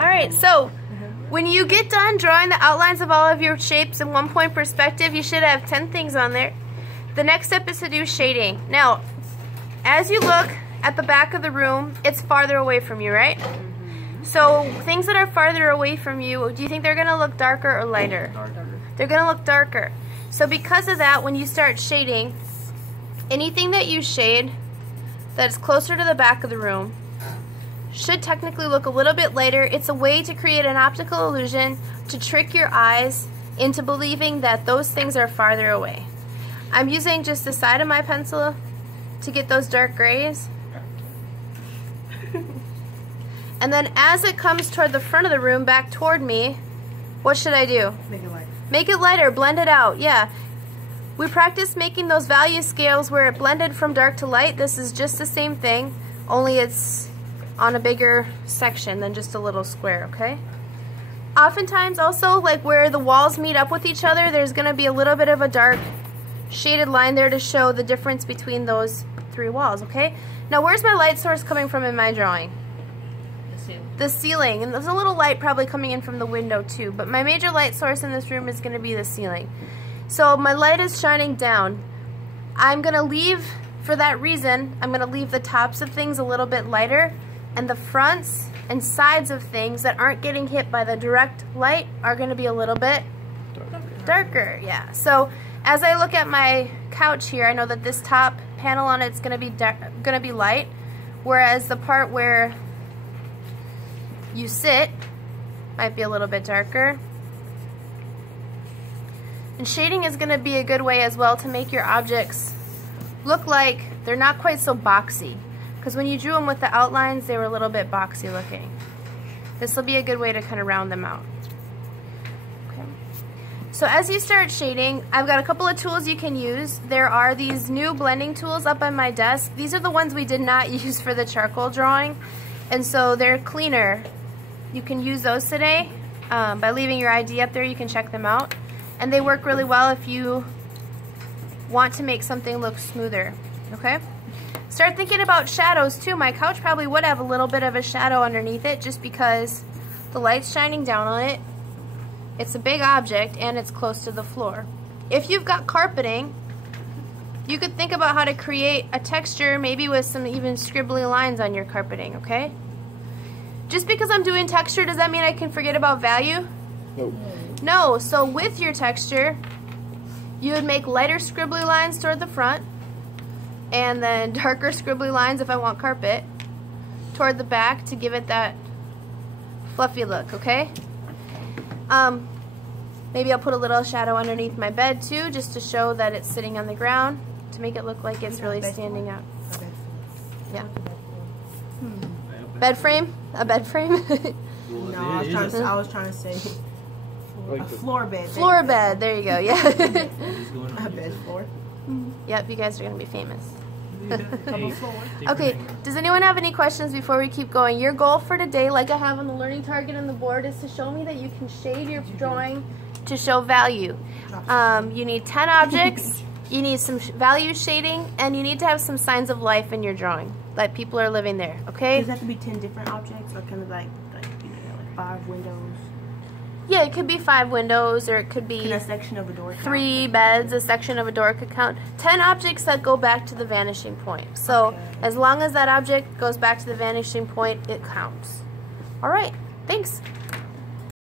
Alright, so when you get done drawing the outlines of all of your shapes in one-point perspective, you should have 10 things on there. The next step is to do shading. Now, as you look at the back of the room, it's farther away from you, right? So things that are farther away from you, do you think they're going to look darker or lighter? Darker. They're going to look darker. So because of that, when you start shading, anything that you shade that's closer to the back of the room should technically look a little bit lighter. It's a way to create an optical illusion to trick your eyes into believing that those things are farther away. I'm using just the side of my pencil to get those dark grays. And then as it comes toward the front of the room, back toward me, what should I do? Make it lighter. Make it lighter, blend it out, yeah. We practiced making those value scales where it blended from dark to light. This is just the same thing, only it's on a bigger section than just a little square, okay? Oftentimes also, like where the walls meet up with each other, there's going to be a little bit of a dark shaded line there to show the difference between those three walls, okay? Now where's my light source coming from in my drawing? The ceiling, and there's a little light probably coming in from the window too, but my major light source in this room is going to be the ceiling. So my light is shining down. I'm going to leave, for that reason, I'm going to leave the tops of things a little bit lighter, and the fronts and sides of things that aren't getting hit by the direct light are going to be a little bit darker. Yeah. So as I look at my couch here, I know that this top panel on it's going to be light, whereas the part where you sit might be a little bit darker. And shading is going to be a good way as well to make your objects look like they're not quite so boxy. Because when you drew them with the outlines, they were a little bit boxy looking. This will be a good way to kind of round them out. Okay. So as you start shading, I've got a couple of tools you can use. There are these new blending tools up on my desk. These are the ones we did not use for the charcoal drawing, and so they're cleaner. You can use those today. By leaving your ID up there, you can check them out. And they work really well if you want to make something look smoother. Okay? Start thinking about shadows too. My couch probably would have a little bit of a shadow underneath it just because the light's shining down on it. It's a big object and it's close to the floor. If you've got carpeting, you could think about how to create a texture, maybe with some even scribbly lines on your carpeting, okay? Just because I'm doing texture, does that mean I can forget about value? Nope. No, so with your texture, you would make lighter scribbly lines toward the front, and then darker scribbly lines if I want carpet toward the back to give it that fluffy look, okay? Maybe I'll put a little shadow underneath my bed too, just to show that it's sitting on the ground, to make it look like it's really standing out. Yeah. Bed frame? A bed frame? No, I was trying to say a floor bed. Floor bed, there you go, yeah. A bed floor. Yep, you guys are going to be famous. Okay, does anyone have any questions before we keep going? Your goal for today, like I have on the learning target on the board, is to show me that you can shade your drawing to show value. You need 10 objects, you need some value shading, and you need to have some signs of life in your drawing, like people are living there, okay? Does that have to be 10 different objects, or kind of like 5 windows? Yeah, it could be 5 windows, or it could be a section of a door count? 3 beds, a section of a door could count. 10 objects that go back to the vanishing point. So as long as that object goes back to the vanishing point, it counts. All right, thanks.